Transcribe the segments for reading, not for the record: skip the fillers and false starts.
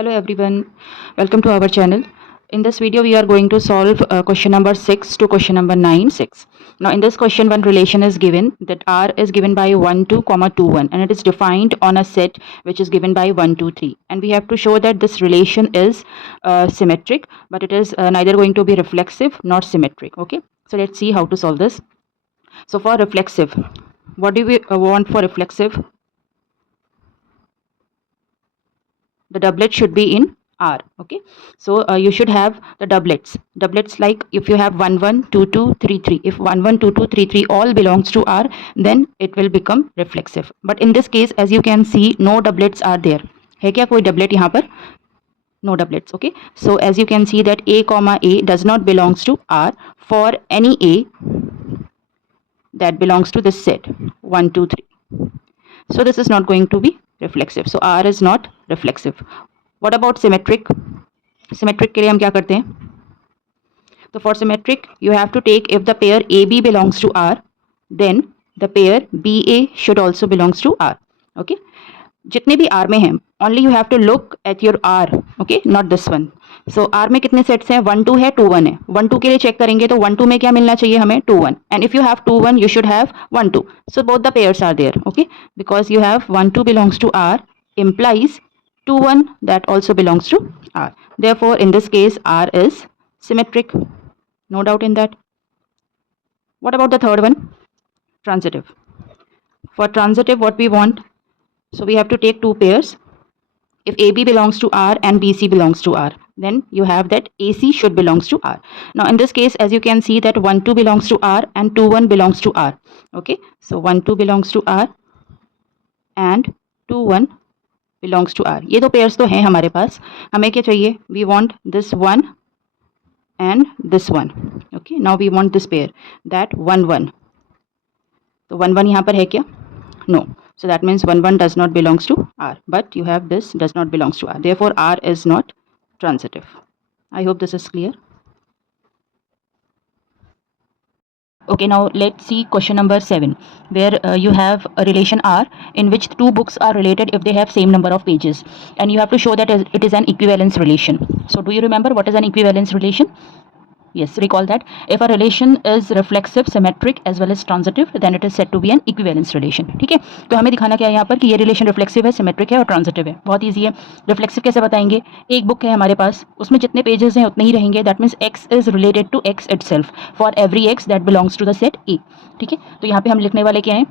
Hello everyone, welcome to our channel. In this video we are going to solve question number 6 to question number 9 6. Now in this question one relation is given that R is given by 1 2 comma 2 1 and it is defined on a set which is given by 1 2 3 and we have to show that this relation is symmetric but it is neither going to be reflexive nor symmetric. Okay, so let's see how to solve this. So for reflexive, what do we want for reflexive? The doublet should be in R. Okay, so you should have the doublets like if you have 1 1 2 2 3 3, if 1 1 2 2 3 3 all belongs to R, then it will become reflexive. But in this case, as you can see, no doublets are there. है क्या कोई doublet यहाँ पर? No doublets. Okay, so as you can see that A comma A does not belongs to R for any A that belongs to this set 1 2 3. So this is not going to be reflexive. So R is not reflexive. What about symmetric? Symmetric के लिए हम क्या करते हैं? तो for symmetric you have to take if the pair AB belongs to R, then the pair BA should also belongs to R. Okay, जितने भी R में हैं only you have to look at your R. Okay, not this one. So R में कितने sets हैं? 1 2 है, 2 1 है. 1 2 के लिए चेक करेंगे तो 1 2 में क्या मिलना चाहिए हमें? 2 1. And if you have 2 1 you should have 1 2. So both the pairs are there. Okay, because you have 1 2 belongs to R implies 2 1 that also belongs to R. Therefore in this case R is symmetric. No doubt in that. What about the third one? Transitive. For transitive what we want? So we have to take two pairs. If AB belongs to R and BC belongs to R, then you have that AC should belongs to R. Now in this case, as you can see that 1 2 belongs to R and 2 1 belongs to R. Okay, so 1 2 belongs to R and 2 1 belongs to R. ये दो pairs तो हैं हमारे पास. हमें क्या चाहिए? We want this one and this one. Okay, now we want this pair that 1 1. तो 1 1 यहाँ पर है क्या? No. So that means 1 1 does not belongs to R, but you have this does not belongs to R. Therefore R is not transitive. I hope this is clear. Okay, now let's see question number 7 where you have a relation R in which two books are related if they have same number of pages, and you have to show that it is an equivalence relation. So do you remember what is an equivalence relation? Yes, recall that if a relation is reflexive, symmetric as well as transitive, then it is said to be an equivalence relation. ठीक है, तो हमें दिखाना क्या है यहाँ पर कि ये रिलेशन रिफ्लेक्सिव है, सिमेट्रिक है और ट्रांजिटिव है. बहुत ईजी है. रिफ्लेक्सिव कैसे बताएंगे? एक बुक है हमारे पास, उसमें जितने पेजेस हैं उतने ही रहेंगे. That means X is related to X itself for every X that belongs to the set A. ठीक है, तो यहाँ पे हम लिखने वाले क्या हैं?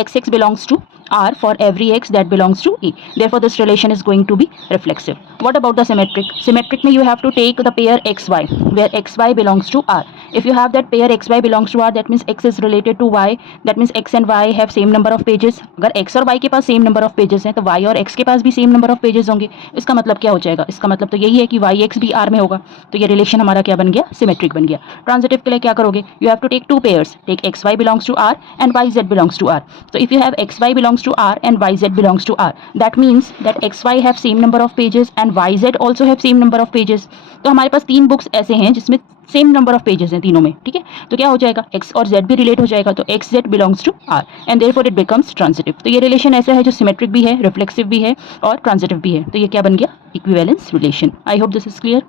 X belongs to R for every X that belongs to E. Therefore, this relation is going to be reflexive. What about the symmetric? Symmetric में you have to take the pair XY, where XY belongs to R. If you have that pair XY belongs to R, that means X is related to Y. That means X and Y have same number of pages. अगर X और Y के पास same number of pages हैं, तो Y और X के पास भी same number of pages होंगे. इसका मतलब क्या हो जाएगा? इसका मतलब तो यही है कि YX भी R में होगा. तो ये relation हमारा क्या बन गया? Symmetric बन गया. Transitive के लिए क्या करोगे? You have to take two pairs. Take XY belongs to R and YZ belongs to R. So if you have XY belongs to R and YZ belongs to R, that means that XY have same number of pages and YZ also have same number of pages. तो हमारे पास तीन books ऐसे हैं जिसमें same number of pages हैं तीनों में. ठीक है, तो क्या हो जाएगा? X और Z भी रिलेट हो जाएगा, तो XZ belongs to R and therefore it becomes transitive. तो ये रिलेशन ऐसा है जो सिमेट्रिक भी है, रिफ्लेक्सिव भी है और ट्रांजिटिव भी है. तो ये क्या बन गया? Equivalence relation. I hope this is clear.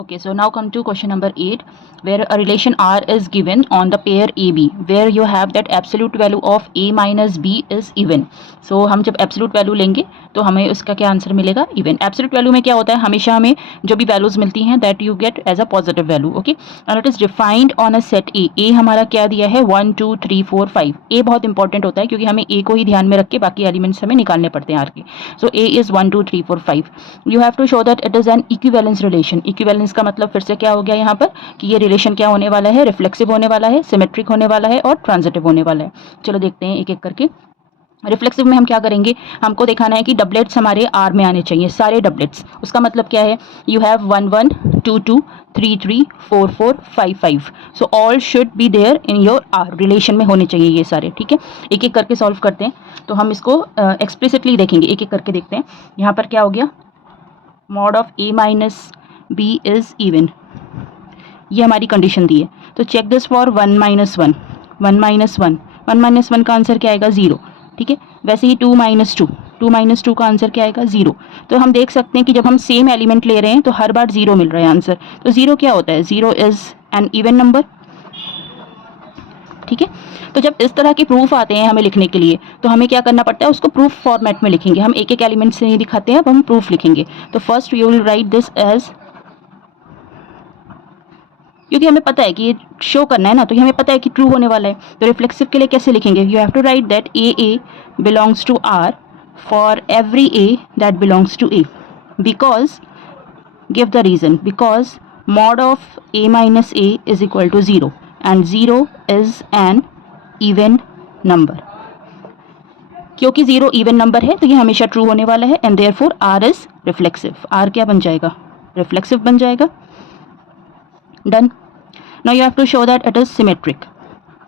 Okay, so now come to question number 8 where a relation R is given on the pair AB where you have that absolute value of A minus B is even. So हम जब absolute value लेंगे तो हमें उसका क्या answer मिलेगा? Even. Absolute value में क्या होता है? हमेशा हमें जो भी वैल्यूज मिलती हैं that you get as a positive value. Okay, and it is defined on a set A. A हमारा क्या दिया है? 1 2 3 4 5. ए बहुत इंपॉर्टेंट होता है क्योंकि हमें ए को ही ध्यान में रख के बाकी एलिमेंट्स हमें निकालने पड़ते हैं आर के. So A is 1 2 3 4 5. You have to show that it is an equivalence relation. Equivalence का मतलब फिर से क्या हो गया यहाँ पर कि ये रिलेशन क्या होने वाला है? रिफ्लेक्सिव होने वाला है, सिमेट्रिक होने वाला है और ट्रांजिटिव होने वाला है. चलो देखते हैं एक एक करके. रिफ्लेक्सिव में हम क्या करेंगे? हमको दिखाना है कि डबलेट्स हमारे आर में आने चाहिए, सारे डबलेट्स. उसका मतलब क्या है? You have 1 1 2 2 3 3 4 4 5 5. So all should be there in your R. Relation में होने चाहिए ये सारे. ठीक है, एक एक करके सॉल्व करते हैं. तो हम इसको एक्सप्लिसिटली देखेंगे, एक एक करके देखते हैं. यहाँ पर क्या हो गया? Mod of A minus B is even. ये हमारी कंडीशन दी है. तो check this for 1 minus 1. 1 minus 1 का आंसर क्या आएगा? 0. ठीक है, वैसे ही 2 minus 2 2 माइनस 2 का आंसर क्या आएगा 0। तो हम देख सकते हैं कि जब हम सेम एलिमेंट ले रहे हैं तो हर बार 0 मिल रहा है आंसर। तो 0 क्या होता है, 0 इज़ एन इवन नंबर। ठीक है, तो जब इस तरह के प्रूफ आते हैं हमें लिखने के लिए तो हमें क्या करना पड़ता है, उसको प्रूफ फॉर्मेट में लिखेंगे। हम एक एक एलिमेंट से नहीं दिखाते हैं, अब हम प्रूफ लिखेंगे। तो first we will write this as, क्योंकि हमें पता है कि ये शो करना है ना, तो ये हमें पता है कि ट्रू होने वाला है। तो रिफ्लेक्सिव के लिए कैसे लिखेंगे, you have to write that A belongs to R for every A that belongs to A, because give the reason, because mod of a minus a is equal to 0 and 0 is an even number। क्योंकि 0 even number है तो ये हमेशा true होने वाला है and therefore r is reflexive. r क्या बन जाएगा, रिफ्लेक्सिव बन जाएगा। Done. Now you have to show that it is symmetric.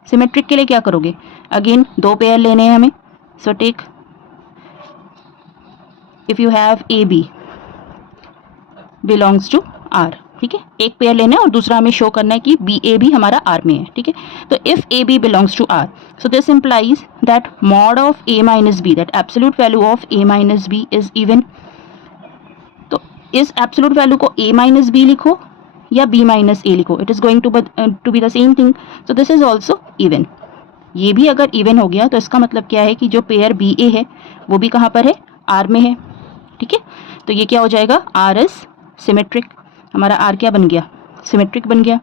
Symmetric के लिए क्या करोगे, अगेन दो पेयर लेने हैं हमें। So take, if you have A B belongs to R, ठीक है, एक पेयर लेना है और दूसरा हमें शो करना है कि बी ए भी हमारा आर में है। ठीक है, तो if A B belongs to R, so this implies that mod of A minus B, that absolute value of A minus B is even. तो इस एब्सोल्यूट वैल्यू को ए माइनस बी लिखो या बी माइनस ए लिखो, it is going to be the same thing. So this is also even. ये भी अगर even हो गया तो इसका मतलब क्या है कि जो पेयर बी ए है वो भी कहाँ पर है, आर में है। ठीक है, तो ये क्या हो जाएगा, आर इज सिमेट्रिक। हमारा आर क्या बन गया, सिमेट्रिक बन गया।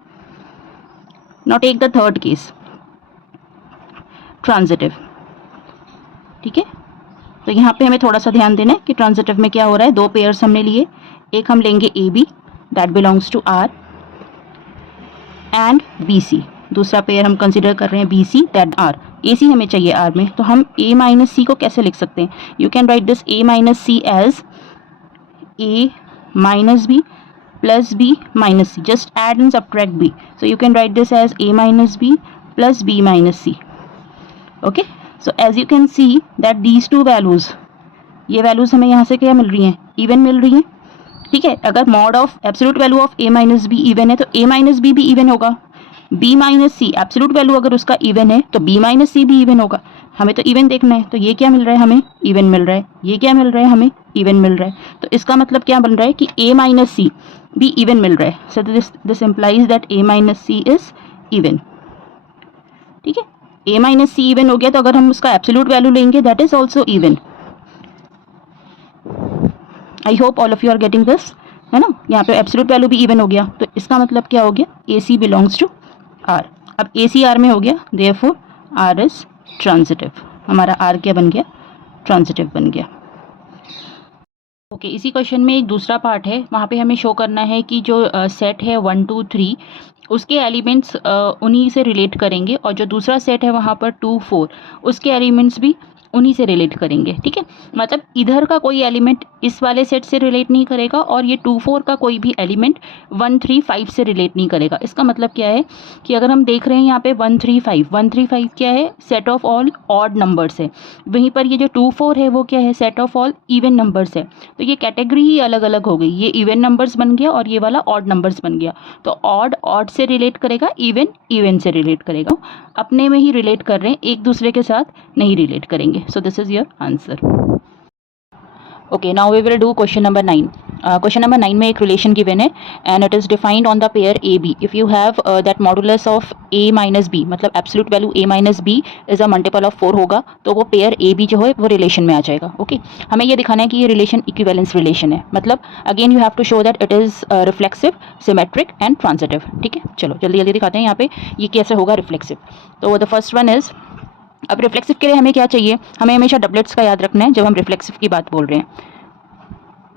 Now take the third case, transitive. ठीक है, तो यहाँ पे हमें थोड़ा सा ध्यान देना है कि ट्रांजिटिव में क्या हो रहा है, दो पेयर्स हमने लिए, एक हम लेंगे A B that belongs to R and B C, दूसरा पेयर हम कंसिडर कर रहे हैं B C that R, A C हमें चाहिए आर में। तो हम ए माइनस सी को कैसे लिख सकते हैं, you can write this A minus C as A minus b plus b minus c, just add and subtract b, so you can write this as a minus b plus b minus c। okay, so as you can see that these two values, ये values हमें यहाँ से क्या मिल रही हैं, even मिल रही हैं। ठीक है, अगर mod of absolute value of a minus b even है तो a minus b भी even होगा, b minus c absolute value अगर उसका इवन है तो b माइनस सी भी इवन होगा। हमें तो इवन देखना है, तो ये क्या मिल रहा है हमें, इवन मिल रहा है, ये क्या मिल रहा है हमें, इवन मिल रहा है। तो इसका मतलब क्या बन रहा है कि a माइनस सी भी इवन मिल रहा है। So this implies that a minus C is even. ठीक है, a माइनस सी इवन हो गया तो अगर हम उसका एब्सोल्यूट वैल्यू लेंगे that is also even. I hope all of you are getting this, है ना। यहाँ पे एब्सोल्यूट वैल्यू भी इवन हो गया तो इसका मतलब क्या हो गया, ए सी बिलोंग्स टू आर। अब ए सी आर में हो गया, देयरफॉर आर इज ट्रांजिटिव। हमारा आर क्या बन गया, ट्रांजिटिव बन गया। ओके, इसी क्वेश्चन में एक दूसरा पार्ट है, वहाँ पे हमें शो करना है कि जो सेट है 1 2 3 उसके एलिमेंट्स उन्हीं से रिलेट करेंगे और जो दूसरा सेट है वहाँ पर 2 4 उसके एलिमेंट्स भी उन्हीं से रिलेट करेंगे। ठीक है, मतलब इधर का कोई एलिमेंट इस वाले सेट से रिलेट नहीं करेगा और ये 2 4 का कोई भी एलिमेंट 1 3 5 से रिलेट नहीं करेगा। इसका मतलब क्या है कि अगर हम देख रहे हैं यहाँ पे 1 3 5 क्या है, set of all odd numbers है। वहीं पर ये जो 2 4 है वो क्या है, set of all even numbers है। तो ये कैटेगरी ही अलग अलग हो गई, ये इवन नंबर्स बन गया और ये वाला ऑड नंबर्स बन गया। तो ऑड ऑड से रिलेट करेगा, इवन इवन से रिलेट करेगा। अपने में ही रिलेट कर रहे हैं, एक दूसरे के साथ नहीं रिलेट करेंगे। So this is your answer. Okay, now we will do question number 9. Question number 9 में एक relation given है and it is defined on the pair AB. If you have that modulus of A minus B, मतलब absolute value A minus B is a multiple of 4 होगा तो वो pair AB जो है वो relation में आ जाएगा। Okay, हमें ये दिखाना है कि ये relation equivalence relation है, मतलब again you have to show that it is reflexive, symmetric and transitive। ठीक है, चलो जल्दी जल्दी दिखाते हैं यहाँ पे ये कैसे होगा reflexive। तो the first one is, अब रिफ्लेक्सिव के लिए हमें क्या चाहिए, हमें हमेशा डबलेट्स का याद रखना है जब हम रिफ्लेक्सिव की बात बोल रहे हैं।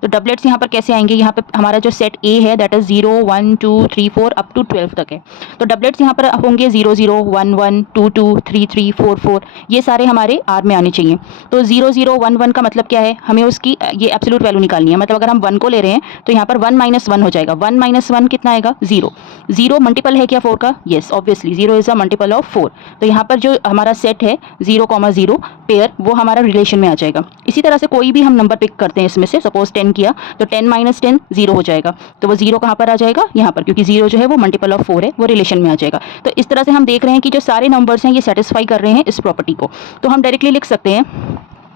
तो डबलेट्स यहाँ पर कैसे आएंगे, यहाँ पे हमारा जो सेट ए है दैट इज 0 1 2 3 4 अप टू 12 तक है। तो डबलेट्स यहाँ पर होंगे 0 0 1 1 2 2 3 3 4 4, ये सारे हमारे आर में आने चाहिए। तो 0 0 1 1 का मतलब क्या है, हमें उसकी ये एब्सोल्यूट वैल्यू निकालनी है। मतलब अगर हम 1 को ले रहे हैं तो यहाँ पर 1 माइनस 1 हो जाएगा। 1 माइनस 1 कितना आएगा, 0। 0 मल्टीपल है क्या 4 का, yes obviously 0 is a multiple of 4। तो यहाँ पर जो हमारा सेट है 0,0 पेयर वो हमारा रिलेशन में आ जाएगा। इसी तरह से कोई भी हम नंबर पिक करते हैं इसमें से, सपोज 10 किया तो 10 माइनस 10 0 हो जाएगा। तो वो 0 कहाँ पर आ जाएगा, यहाँ पर, क्योंकि 0 जो है वो मल्टीपल ऑफ 4 है, वो रिलेशन में आ जाएगा। तो इस तरह से हम देख रहे हैं कि जो सारे नंबर्स हैं ये सेटिस्फाई कर रहे हैं इस प्रॉपर्टी को। तो हम डायरेक्टली लिख सकते हैं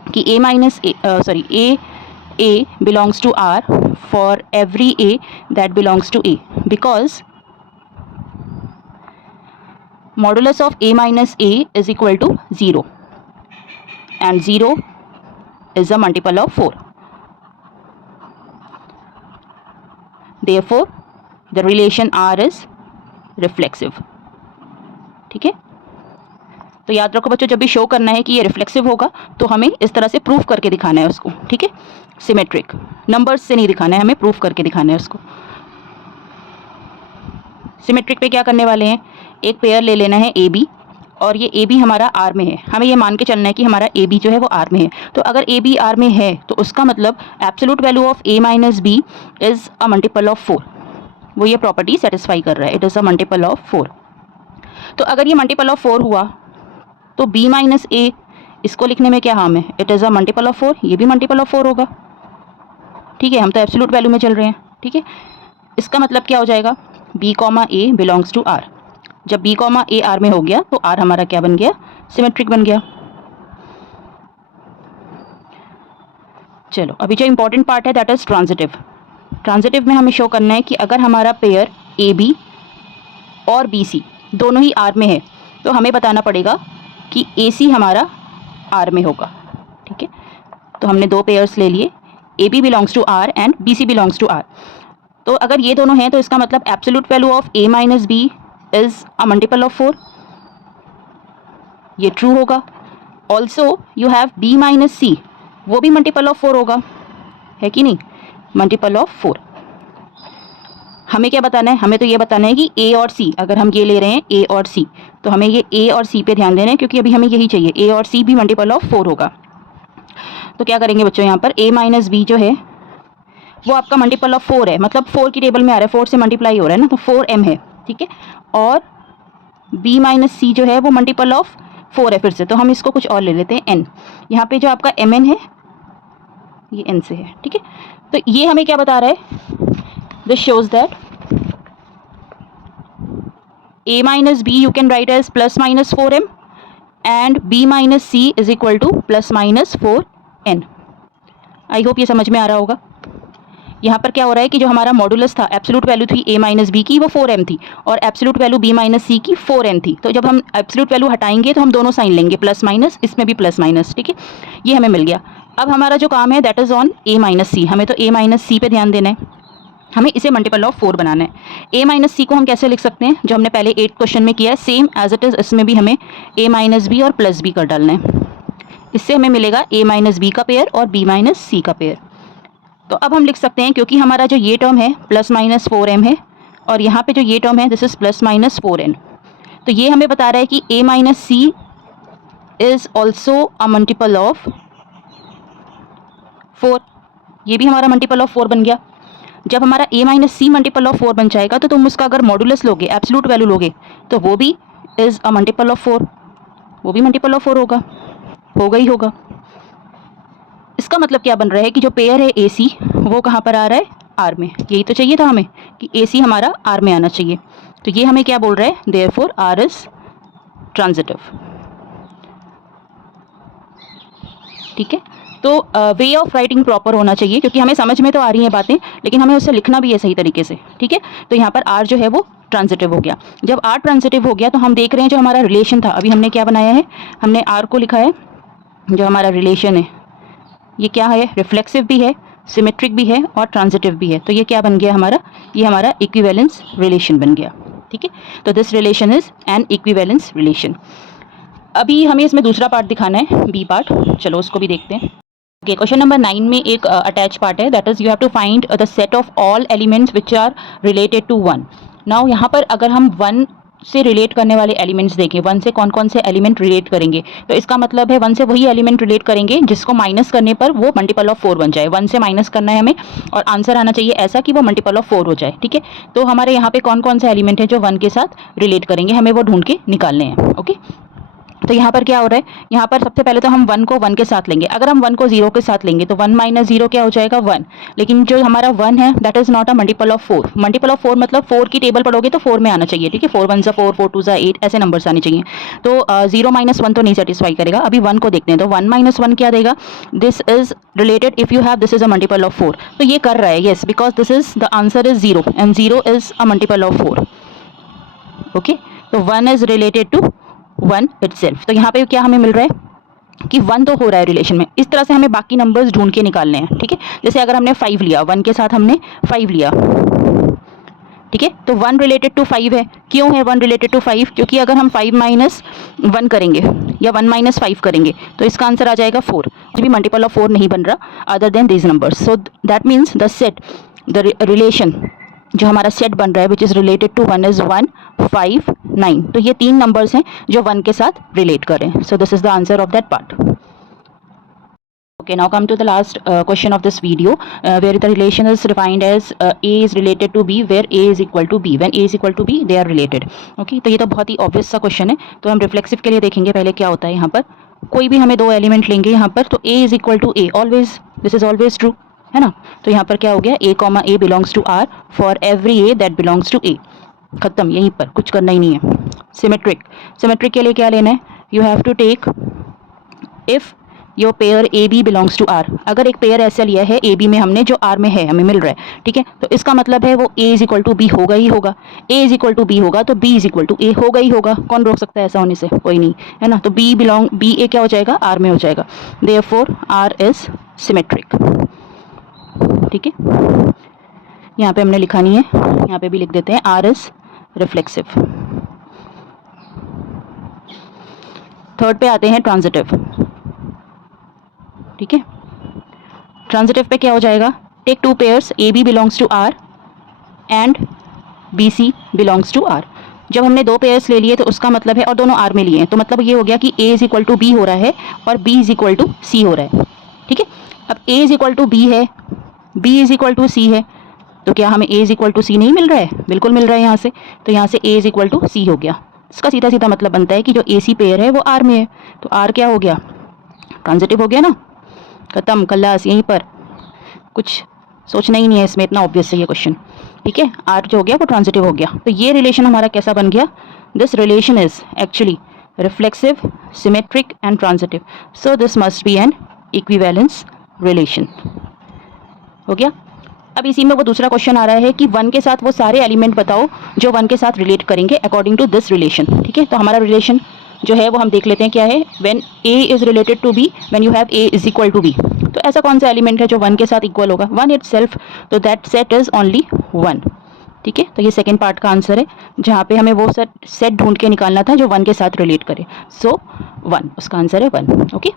कि A belongs to R for every A that belongs to A, because modulus of A minus A is equal to 0, and 0 is a multiple of 4. Therefore, the relation R is reflexive. ठीक है, तो याद रखो बच्चों, जब भी show करना है कि ये रिफ्लेक्सिव होगा तो हमें इस तरह से प्रूफ करके दिखाना है उसको. ठीक है, सिमेट्रिक नंबर्स से नहीं दिखाना है, हमें प्रूफ करके दिखाना है उसको. सिमेट्रिक पे क्या करने वाले हैं, एक पेयर ले लेना है ए बी, और ये ए बी हमारा आर में है. हमें ये मान के चलना है कि हमारा ए बी जो है वो आर में है. तो अगर ए बी आर में है तो उसका मतलब absolute value of A minus B is a multiple of 4. वो ये प्रॉपर्टी सेटिस्फाई कर रहा है, it is a multiple of 4. तो अगर ये मल्टीपल ऑफ 4 हुआ तो b माइनस ए, इसको लिखने में क्या हार्म है, it is a multiple of 4, ये भी मल्टीपल ऑफ 4 होगा. ठीक है, हम तो एब्सोल्यूट वैल्यू में चल रहे हैं. ठीक है, इसका मतलब क्या हो जाएगा, b comma A belongs to R. जब b कॉमा ए आर में हो गया तो r हमारा क्या बन गया, सिमेट्रिक बन गया. चलो, अभी जो इंपॉर्टेंट पार्ट है दैट इज ट्रांजिटिव. ट्रांजिटिव में हमें शो करना है कि अगर हमारा पेयर ए बी और बी सी दोनों ही आर में है तो हमें बताना पड़ेगा कि ए सी हमारा आर में होगा. ठीक है, तो हमने दो पेयर्स ले लिए, A B belongs to R and B C belongs to R. तो अगर ये दोनों हैं तो इसका मतलब absolute value of A minus B is a multiple of 4, ये ट्रू होगा. Also you have B minus C, वो भी मल्टीपल ऑफ 4 होगा, है कि नहीं, मल्टीपल ऑफ 4. हमें क्या बताना है, हमें तो ये बताना है कि ए और सी, अगर हम ये ले रहे हैं ए और सी, तो हमें ये ए और सी पे ध्यान देना है क्योंकि अभी हमें यही चाहिए, ए और सी भी मल्टीपल ऑफ 4 होगा. तो क्या करेंगे बच्चों, यहाँ पर ए माइनस बी जो है वो आपका मल्टीपल ऑफ 4 है, मतलब 4 की टेबल में आ रहा है, 4 से मल्टीप्लाई हो रहा है ना, तो 4m है. ठीक है, और b माइनस सी जो है वो मल्टीपल ऑफ 4 है फिर से, तो हम इसको कुछ और ले लेते हैं n. यहाँ पे जो आपका mn है ये n से है. ठीक है, तो ये हमें क्या बता रहा है, this shows that a minus b you can write as plus minus 4m and b minus c is equal to plus minus 4n. I hope ये समझ में आ रहा होगा. यहाँ पर क्या हो रहा है कि जो हमारा मॉडुलस था, एब्सोल्यूट वैल्यू थी a माइनस बी की, वो 4m थी, और एब्सोल्यूट वैल्यू b माइनस सी की 4n थी. तो जब हम एब्सोल्यूट वैल्यू हटाएंगे तो हम दोनों साइन लेंगे, प्लस माइनस, इसमें भी प्लस माइनस. ठीक है, ये हमें मिल गया. अब हमारा जो काम है that is on a minus C. हमें तो a माइनस सी पे ध्यान देना है, हमें इसे मल्टीपल ऑफ 4 बनाना है. a माइनस सी को हम कैसे लिख सकते हैं, जो हमने पहले 8 क्वेश्चन में किया है, सेम एज इट इज़ इसमें भी हमें a माइनस बी और प्लस बी कर डालना है. इससे हमें मिलेगा a माइनस बी का पेयर और b माइनस सी का पेयर. तो अब हम लिख सकते हैं, क्योंकि हमारा जो ये टर्म है प्लस माइनस 4m है और यहाँ पे जो ये टर्म है this is plus minus 4n, तो ये हमें बता रहा है कि a minus C is also a multiple of 4. ये भी हमारा मल्टीपल ऑफ 4 बन गया. जब हमारा a minus C multiple of 4 बन जाएगा तो तुम उसका अगर मॉडुलस लोगे, एब्सोल्यूट वैल्यू लोगे, तो वो भी इज़ अ मल्टीपल ऑफ 4, वो भी मल्टीपल ऑफ 4 होगा ही होगा. इसका मतलब क्या बन रहा है कि जो पेयर है ए सी वो कहाँ पर आ रहा है, आर में. यही तो चाहिए था हमें कि ए सी हमारा आर में आना चाहिए. तो ये हमें क्या बोल रहा है, देयरफॉर आर इज ट्रांजिटिव. ठीक है, तो वे ऑफ राइटिंग प्रॉपर होना चाहिए, क्योंकि हमें समझ में तो आ रही हैं बातें लेकिन हमें उसे लिखना भी है सही तरीके से. ठीक है, तो यहाँ पर आर जो है वो ट्रांजिटिव हो गया. जब आर ट्रांजिटिव हो गया तो हम देख रहे हैं जो हमारा रिलेशन था, अभी हमने क्या बनाया है, हमने आर को लिखा है, जो हमारा रिलेशन है ये क्या है, रिफ्लेक्सिव भी है, सिमेट्रिक भी है और ट्रांजिटिव भी है. तो ये क्या बन गया हमारा, ये हमारा इक्विवेलेंस रिलेशन बन गया. ठीक है, तो this relation is an equivalence relation. अभी हमें इसमें दूसरा पार्ट दिखाना है, बी पार्ट. चलो उसको भी देखते हैं. ओके, क्वेश्चन नंबर 9 में एक अटैच पार्ट है, that is you have to find the set of all elements which are related to 1. Now यहाँ पर अगर हम 1 से रिलेट करने वाले एलिमेंट्स देखें, 1 से कौन कौन से एलिमेंट रिलेट करेंगे, तो इसका मतलब है 1 से वही एलिमेंट रिलेट करेंगे जिसको माइनस करने पर वो मल्टीपल ऑफ 4 बन जाए. 1 से माइनस करना है हमें और आंसर आना चाहिए ऐसा कि वो मल्टीपल ऑफ 4 हो जाए. ठीक है, तो हमारे यहाँ पे कौन कौन से एलिमेंट हैं जो 1 के साथ रिलेट करेंगे, हमें वो ढूंढ के निकालने हैं. ओके, तो यहाँ पर क्या हो रहा है, यहाँ पर सबसे पहले तो हम 1 को 1 के साथ लेंगे। अगर हम 1 को 0 के साथ लेंगे तो 1 माइनस 0 क्या हो जाएगा 1। लेकिन जो हमारा 1 है that is not a multiple of 4। Multiple of 4 मतलब 4 की टेबल पढ़ोगे तो 4 में आना चाहिए, ठीक है। 4 1 4, 4 2 8, ऐसे नंबर्स आने चाहिए। तो 0 माइनस 1 तो नहीं सेटिस्फाई करेगा। अभी 1 को देखते हैं तो 1 माइनस 1 क्या देगा, this is related if you have this is a multiple of 4। तो ये कर रहा है, yes, because this is the answer is 0 and 0 is a multiple of 4। Okay, तो 1 इज रिलेटेड टू 1 इटसेल्फ। तो यहाँ पे क्या हमें मिल रहा है कि 1 तो हो रहा है रिलेशन में। इस तरह से हमें बाकी नंबर्स ढूंढ के निकालने हैं, ठीक है। जैसे अगर हमने 5 लिया, 1 के साथ हमने 5 लिया, ठीक है, तो 1 रिलेटेड टू 5 है। क्यों है 1 रिलेटेड टू 5? क्योंकि अगर हम 5 माइनस 1 करेंगे या 1 माइनस 5 करेंगे तो इसका आंसर आ जाएगा 4। कुछ भी मल्टीपल ऑफ 4 नहीं बन रहा other than these numbers. So that means the set, the relation जो हमारा सेट बन रहा है which is related to 1 is 1 5 9। तो ये 3 नंबर्स हैं जो 1 के साथ रिलेट करें। सो this is the answer of that part. Okay, now come to the last question of this video, where the relation is defined as A is related to B, where A is equal to B. When A is equal to B, they are related. Okay, तो ये तो बहुत ही obvious सा question है। तो हम reflexive के लिए देखेंगे पहले क्या होता है। यहाँ पर कोई भी हमें दो एलिमेंट लेंगे यहाँ पर, तो A is equal to A always, this is always true, है ना। तो यहाँ पर क्या हो गया, A comma A belongs to R for every A that belongs to A। खत्म, यहीं पर कुछ करना ही नहीं है। सिमेट्रिक, सिमेट्रिक के लिए क्या लेना है, you have to take if your pair A B belongs to R. अगर एक पेयर ऐसा लिया है ए बी में हमने, जो आर में है, हमें मिल रहा है, ठीक है, तो इसका मतलब है वो ए इज इक्वल टू बी होगा ही होगा। ए इज इक्वल टू बी होगा तो बी इज इक्वल टू ए होगा ही होगा। कौन रोक सकता है ऐसा होने से, कोई नहीं, है ना। तो बी ए क्या हो जाएगा, आर में हो जाएगा। देयरफॉर आर इज सिमेट्रिक, ठीक है। यहाँ पे हमने लिखा नहीं है, यहाँ पे भी लिख देते हैं, आर इज रिफ्लेक्सिव। थर्ड पे आते हैं ट्रांजिटिव, ठीक है। ट्रांजिटिव पे क्या हो जाएगा, take two pairs A B belongs to R and B C belongs to R. जब हमने दो पेयर्स ले लिए तो उसका मतलब है, और दोनों आर में लिए हैं, तो मतलब ये हो गया कि ए इज इक्वल टू बी हो रहा है और बी इज इक्वल टू सी हो रहा है, ठीक है। अब ए इज इक्वल टू बी है, बी इज इक्वल टू सी है, तो क्या हमें ए इज इक्वल टू सी नहीं मिल रहा है, बिल्कुल मिल रहा है यहाँ से। तो यहाँ से ए इज इक्वल टू सी हो गया। इसका सीधा सीधा मतलब बनता है कि जो ए सी पेयर है वो आर में है, तो आर क्या हो गया, ट्रांजिटिव हो गया ना। खत्म, खल्लास, यहीं पर कुछ सोचना ही नहीं है इसमें, इतना ऑब्वियस है ये क्वेश्चन, ठीक है। आर जो हो गया वो ट्रांजिटिव हो गया। तो ये रिलेशन हमारा कैसा बन गया, this relation is actually reflexive, symmetric and transitive. So this must be N equivalence relation, हो गया। अब इसी में वो दूसरा क्वेश्चन आ रहा है कि 1 के साथ वो सारे एलिमेंट बताओ जो 1 के साथ रिलेट करेंगे अकॉर्डिंग टू दिस रिलेशन, ठीक है। तो हमारा रिलेशन जो है वो हम देख लेते हैं क्या है, when A is related to B, when you have A is equal to B। तो ऐसा कौन सा एलिमेंट है जो 1 के साथ इक्वल होगा, 1 इटसेल्फ। तो दैट सेट इज ओनली 1, ठीक है। तो ये सेकंड पार्ट का आंसर है, जहाँ पे हमें वो सेट ढूंढ के निकालना था जो 1 के साथ रिलेट करे। सो 1, उसका आंसर है 1, ओके।